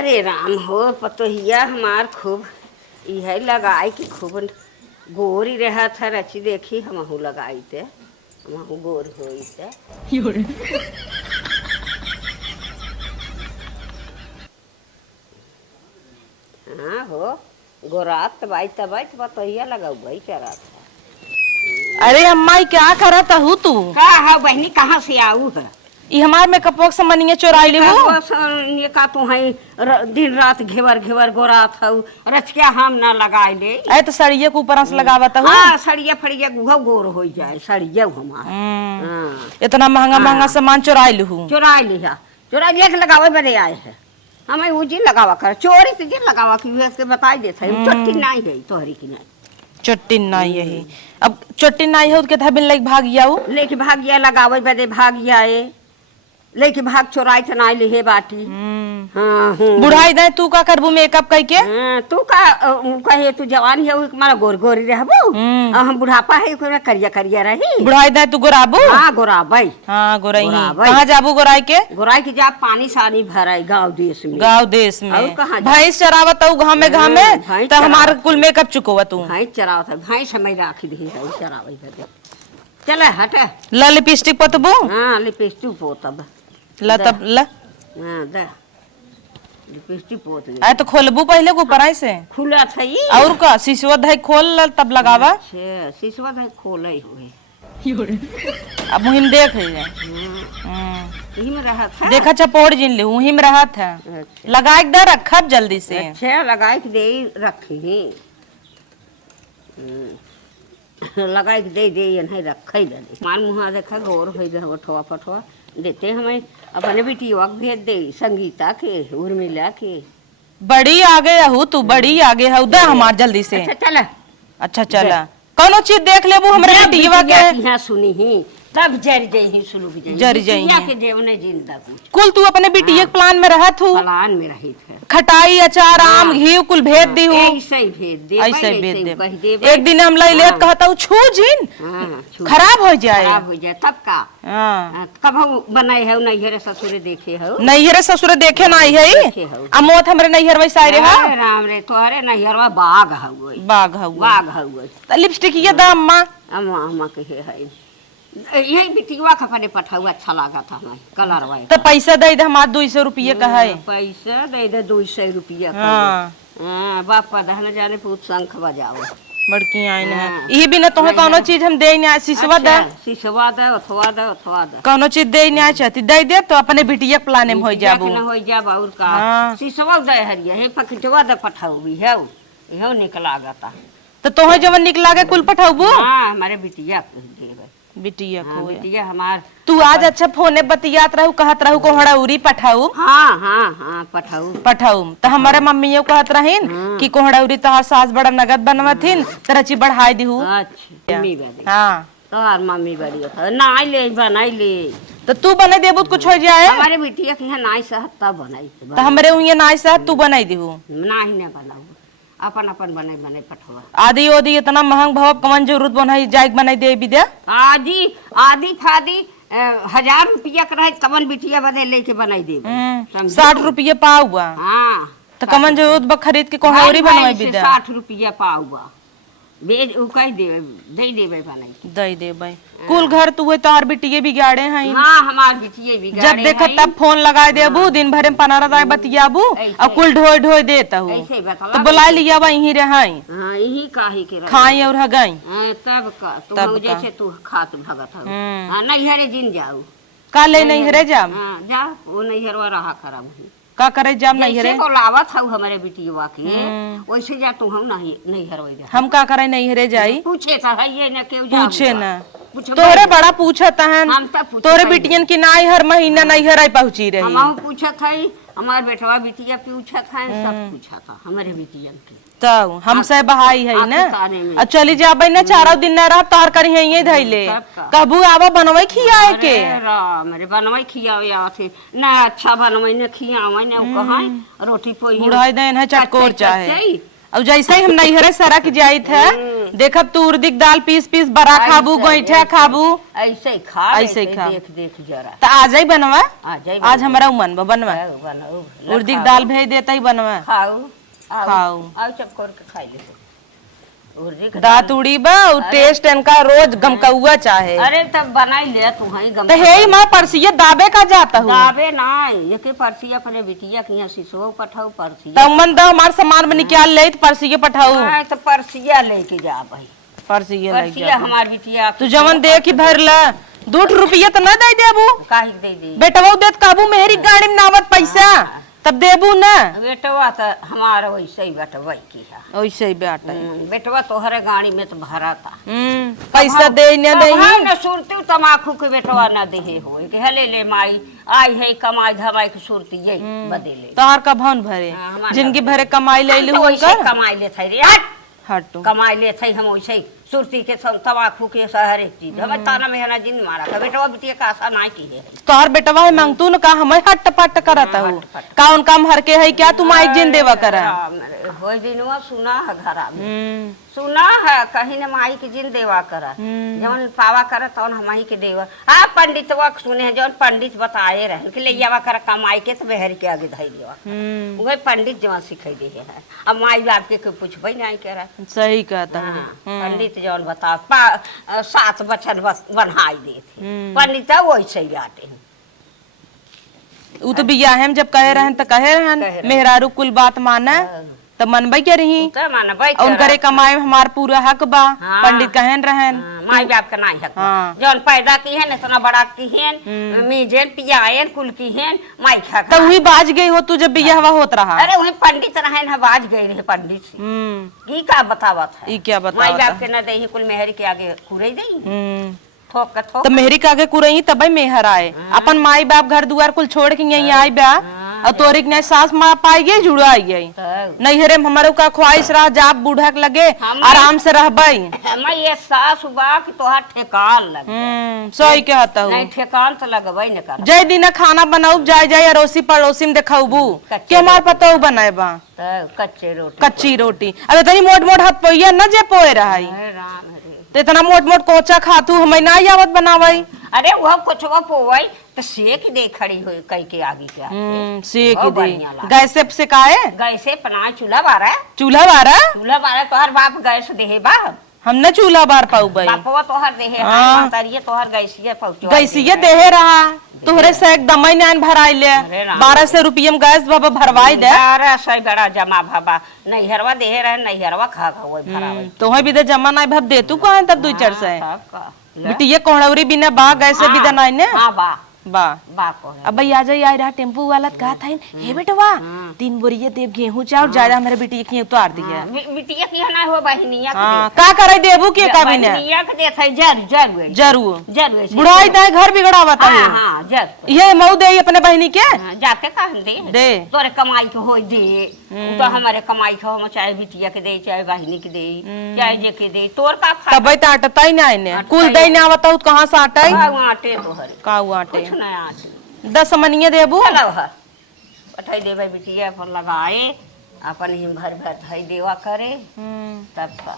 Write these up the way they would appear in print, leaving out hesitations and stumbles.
अरे राम हो पतोहिया हमार खूब यह लगाई कि खूब गोरी रहा था रची देखी हमहू लगाई थे हमहू गोर होई थे। हाँ हो गोरात तबाई तबाई तो पतोहिया लगा वही चरा था। अरे अम्मा ये क्या करत हूँ तू? का है बहनी कहाँ से आऊ है? ये हमार मेकअप से मनिया चुरा ली हूँ। ये का तू है दिन रात घेवर घेवर गोरात हऊ रचकिया हम ना लगाए ले। अरे तो सड़िये के ऊपर से लगावत हूँ। हाँ सड़िया फड़िया गुहा गोर हो जाए सड़िया हमार। हाँ इतना महंगा महंगा सामान चुरा ली हूँ। चुरा लिया के लगावे बदे आए है हमें वो जी लगावा कर चोरी से जी लगावा कि उसके बताई देता है चोटी नहीं है तोहरी की नहीं चट्टी नहीं यही अब चट्टी नहीं है तो क्या बिन लाइक भाग गया लेके भाग गया लगावे बदे भाग गया लेके भाग चोराई तो नहीं लिहे बाटी। हाँ बुढ़ाई दे तू का करबू मेकअप कई के? तू का कहे तू जवान है मारा गोर गोरी रहबू हम बुढ़ापा है करिया करिया रही। बुढ़ाई दे तू गोराबू? हाँ गोराबाई। हाँ गोराई कहाँ जाबू गोराई के? गोराई के जा पानी सानी भराई गाँव देश में। गाँव देश में भैंस चरावत घामे घामे तो हमारे कुल मेकअप चुकोवा तू। भैंस चरावत भैंस हमें राखी दी है चरावे बदे। चल हट ला लिपस्टिक पतबू? हाँ लिपस्टिक पोतब ला तब ला। हाँ दा लिपस्टिक पोत ले। अरे तो खोलबू पहले को ऊपर से खुला था ये और का शीशवा धई खोल तब लगावा। अच्छा शीशवा धई खोले हुए अब मुहिम देख है यही में रहा था देखा चपोड़ जिन ले वही में रहा था। अच्छा लगा के दे रखब जल्दी से। अच्छा लगा के दे रखी लगा के दे ये नहीं रखे दे मार मुहा देखा गौर हो गया ठवा पठवा देते हमें अपने बेटियों को भेज दे संगीता के उर्मिला के। बड़ी आगे हूँ तू बड़ी आगे है उधर हमार जल्दी से। अच्छा चला अच्छा चला कौनो चीज देख लेबू हमरे बेटिया के यहाँ सुनी ही तब जर जई सुलूक जई जर जई के देवने जिंदा कुछ कुल तू अपने बिटिया के प्लान में रहत हूँ। प्लान में रही थे खटाई अचार आम घी कुल भेज दी हूँ। ऐसे ही भेज दे ऐसे भेज दे एक दिन हम लाई लेत कहता हूँ छू जिन खराब हो जाए तब का कब बनाई है नैहर ससुरे देखे हो नैहर ससुरे देखे नहीं है अमोत हमरे नैहर वैसा रहा राम रे तोहरे नैहरवा बाग हउए बाग हउए लिपस्टिक ये दा अम्मा अम्मा के है यही बिटिया का अपने पठाऊ अच्छा लगा था हमें कलर वाइट तो पैसा दे दे हमार 200 रुपये का है पैसा दे दे 200 रुपया का। हाँ बाप का दहन जाने पूछ शंख बजाओ बड़की आईन है ये भी ना तुम्हें कोनो चीज हम दे नहीं शीशवा दे शीशवा दे अथवा दे कोनो चीज दे नहीं चाहती दे दे तो अपने बिटिया प्लान में हो जाबू न हो जाब और का शीशवा दे हरिया हे पकटवा दे पठाऊ भी है यहो निकला गता तो तोहे जवन निकला के कुल पठाऊबू। हां हमारे बिटिया देबे बिटिया को बिटिया हमार तू आज अच्छा फोने बतियात रहू कहत रहू को हड़ाउरी पठाऊ। हाँ पठाऊ तो हमारे मम्मियों कहत रहीन कि कोहड़ाउरी तोहार सास बड़ा नगद बनवथिन तरची बढ़ाई दीहू। अच्छा मम्मी बड़ी हाँ तोहार मम्मी बड़ी नाई ले बनाई ले तो तू बना देबू कुछ हो जाए हमारे बिटिया के यहाँ नाई सहत तब बनाई तो हमरे उइया नाई सहत तू बनाई दीहू नाही न बनाऊ अपन अपन बनाई पठवा आदि ओदी इतना महंग भाव कवन जरूरत बनाई जाए बनाई दे विद्या आदि फादी 1000 रुपया का रहे कवन बिटिया बदे लेके बनाई दे 60 रुपये पाऊगा। हाँ तो कवन जरूरत खरीद के कोहड़ी बनवाई विद्या 60 रुपया पाऊगा बेच उ कह दे देबे बनाई दे देबे कुल घर तू तोहार बिटिये बिगाड़े हैं। हाँ हमार बिटिये बिगाड़े जब देखा तब फोन लगाए देबू दिन भर में 15 बतियाबू और कुल ढोय ढोय देता हूँ तो बुला लिया यही रहाई यही काहे के खाई और हगाई तब का तू जैसे तू खात भगत हो नैहरे जिन जाऊ का ले नैहरे जाम जा वो नैहरवा रहा खराब का करे जाम नैहरे को लावत हऊ हमारे बिटिया के वैसे जा तू हम नहीं नैहर हम का करे नैहरे जाई पूछे तो है ये न केहू पूछे ना तोरे बड़ा पूछत है तोरे बिटियन की नाई हर महीना नैहर आई पहुंची रही हम पूछत है हमारे बेटवा बिटिया पूछत है सब पूछा था हमारे बिटियन की तो हमसे बहाई है ना अब चली जाबे ना 4 दिन न रह तार करी है ये धैले कबू आवा बनवाई खियाए के मेरे बनवाई खियावे आथे ना अच्छा बनवाई न खियावे न कहां रोटी पोई बुढ़ाई देन है चटकोर चाहे और जैसे ही हम नैहरे सरक जाइत है देखब तू उर्दी दाल पीस पीस बड़ा खाबू गोईठा खाबू ऐसे खा ऐसे खा। देख देख जरा तो आ जाई बनवा आ जाई आज हमारा मन बनवा उर्दी दाल भेज देता ही बनवा खाओ खाओ आओ चक्कर के खाई ले उर्दी दांत उड़ी बा और टेस्ट इनका रोज गमकौआ चाहे। अरे तब बनाई ले तू हई गम तो हे ही मां परसिया दाबे का जाता हूँ दाबे ना ये परसिया अपने बिटिया के यहाँ सिसो पठाऊ परसिया तो मन दा हमार सामान में निकाल ले परसिया पठाऊ तो परसिया लेके जा भाई परसिया परसिया हमार बिटिया तू जवन दे की भरला 2 रुपया तो न दे देबू काहे दे दे बेटवा देत काबू मेरी गाड़ी में नावत पैसा तब देबू ना बेटवा तो हमारा वैसे ही बेटवा की है वैसे ही बेटा बेटवा तोहरे गाड़ी में तो भरा था पैसा दे न दे न सुरती तमाकू के बेटवा न देहे हो के हले ले माई आई है कमाई धमाई के सुरती ये बदले तोहर का भवन भरे जिनकी भरे कमाई ले लू उनकर कमाई ले थे रे हटो कमाई ले थे हम वैसे ही सुरती के सब तमाकू के हर एक चीज हमें ताना में है जिन मारा था बेटवा बिटिया का आशा ना की है तोहर बेटवा है मांगतू न का हमें हट पट करत हूं कौन काम हर के है क्या तुम आई जिन देवा करा होई दिनवा सुना है घरा में सुना है कहीं न माई के जिन देवा करा जवन पावा करा तवन हमाई के देवा हां पंडितवा सुने जवन पंडित बताए रहे कि ले जावा कर कमाई के तो बेहर के आगे धई देवा वही पंडित जवन सिखाई दे है अब माई बाप के पूछबे नहीं करा सही कहता हूं पंडित जवन बता 7 बचन बनाई देते पंडित वैसे ही आते उ तो बिया हम जब कहे रहन त कहे रहन मेहरारू कुल बात माने त मनबई के रही तो मानबई उनकरे कमाई में हमार पूरा हक बा पंडित कहन रहन माई बाप का नहीं हक जौन पैदा की है इतना बड़ा की है मीजेन पियायन कुल की है माई खा तो वही बाज गई हो तू जब बियाहवा होत रहा अरे वही पंडित रहे ना बाज गए रहे पंडित से की का बतावत है ई क्या बतावत माई बाप के न देही कुल मेहरी के आगे कुरई देई ठोक का ठोक तो मेहरी के आगे कुरई तब मेहर आए अपन माई बाप घर दुआर कुल छोड़ के यहीं आई बा और तोरी के सास माँ पाई गई जुड़ा आई गई नैहरे में हमारे का ख्वाहिश रहा जाप बूढ़ा के लगे आराम से रहबई मैं ये सास बा कि तोहार ठेकान लगे सही कहता हूँ नहीं ठेकान तो लगबई न कर जय दिन खाना बनाऊ जाय जाय अड़ोसी पड़ोसी में देखाऊबू के हमार पता बनाए बा कच्ची रोटी अब इतनी मोट मोट हाथ पोइया न जे पोए रहा तो इतना मोट मोट कोचा खातू हमें ना आवत बनावई अरे वह कुछ पोवई तो सेक दे खड़ी हुई कई के आगे के सेक दे गैस से सिकाए गैस से पना चूल्हा बारा तोहर बाप गैस देहे बा हमने चूल्हा बार पाऊ भाई बापवा तोहर देहे मातारिये तोहर गैसिया पहुंचो गैसिया देहे रहा तोहरे से एकदम ही नैन भराई ले 1200 रुपया में गैस बाबा भरवाई दे 1200 बड़ा जमा भाबा नैहरवा देहे रहे नैहरवा खा खा वही भरावे तोहे भी दे जमा नहीं भब दे तू कहां तब 2-4 से बिटिया कोहड़ौरी बिना बा गैस बिना नहीं ने हां बा अब भाई आ जाई रहा टेम्पू वाला कहा था हे बेटवा 3 बोरिया देव गेहूं चाउर ज्यादा मेरे बिटिया की उतार दिया बिटिया की ना हो बहनिया का करे देबू के का बिना बहनिया के देत है जरूर बुढ़ाई दे घर बिगड़ावत है हां जरूर ये मऊ दे अपने बहनी के जाके कह दे तोरे कमाई के होई दे तो हमारे कमाई के हम चाहे बिटिया के दे चाहे बहनी के दे चाहे जे के दे तोर का खा तब त आटता ही ना ने कुल दे ना आवत कहां से आटाई आटे तोहरे का आटे 10 मनिया देबू पठाई देवे बिटिया पर लगाए अपन ही भर धई देवा करे तब का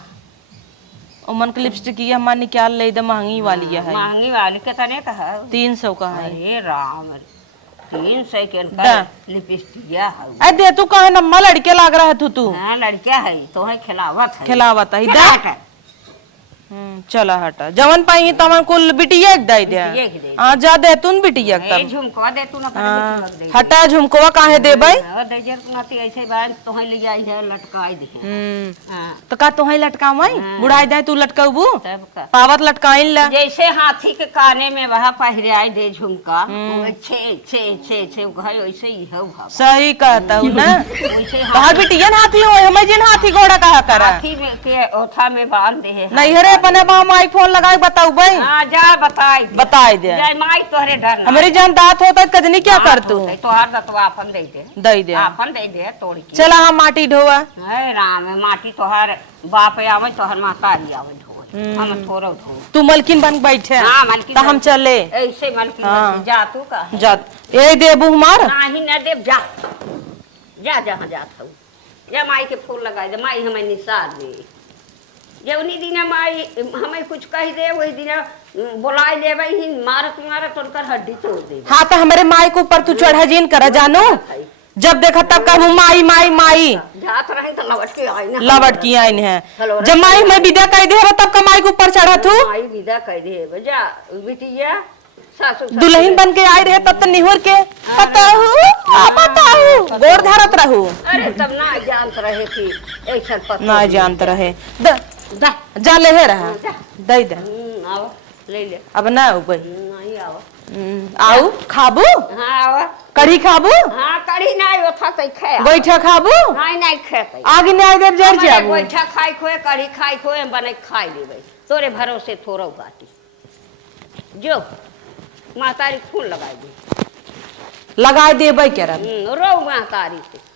ओमन के लिपस्टिक ये हमार निकाल ले दे महंगी वाली है महंगी वाली कितने का है 300 का है अरे राम 300 के लिपस्टिक है दे तू कहे नम्मा लड़के लाग रहा है तू हां लड़का है तो है खिलावत है दे चला हटा जवन पाई तमन कुल बिटिया दे दे हां जा दे तून बिटिया तब झुमको दे तू ना दे हटा झुमकोवा काहे दे भाई दे जर नाती ऐसे बान तोहे ले आई है लटकाई दे हां तो का तोहे लटकावई बुढ़ाई दे तू लटकाबू तब का पावत लटकाइन ला जैसे हाथी के काने में वह पहिरे आई दे झुमका छे छे छे छे घर वैसे ही हो सही कहता हूं ना तोहर बिटिया हाथी हो हमें जिन हाथी घोड़ा कहा करा हाथी में के ओथा में बांध दे नहीं रे अपने बा माई फोन लगाए बताऊ भाई हां जा बताई दे जय माई तोहरे डर हमारी जान दांत होता कजनी क्या कर तू तोहर दतवा अपन दे दे अपन दे दे तोड़ के चला हम माटी ढोवा हे राम माटी तोहर बाप आवे तोहर माता ही आवे ढोए हम थोरो धो तू मलकिन बन बैठे हां मलकिन त हम चले ऐसे मलकिन जा तू का जा ए देबू हमार नहीं न देब जा जहां जात हूं या माई के फूल लगा दे, माई हमें निसार दे। जवनी दिन माई हमें कुछ कह दे वही दिन बुलाए लेवे ही मारत मारत उनकर हड्डी तोड़ दे। हाँ तो हमारे माई के ऊपर तू चढ़ाजीन करा जानू, जब देखा तब कहूँ माई माई माई जात रहे तो लवट के आई ना, लवट की आइन है। जब माई मैं विदा कह दे तब का माई के ऊपर चढ़ा तू, माई विदा कह दे जा बिटिया सासू दुल्हन बन के आई रहे तब तो निहुर के बताहू बताहू गोर धरत रहू। अरे तब ना जानत रहे कि ऐसा पता ना जानत रहे जा ले है रहा दे दे आओ ले ले अब ना उबई नहीं आओ आऊ खाबू हाँ आओ कढ़ी खाबू हाँ कढ़ी नहीं ओथा तै खे गोइठा खाबू नहीं नहीं खेतै आगे नहीं देव जर जाबू गोइठा खाई खोए कढ़ी खाई खोए बने खाई लेबै तोरे भरोसे थोड़ो बाटी जो मातारी फूल लगाई दे लगाए देबै के रो मातारी से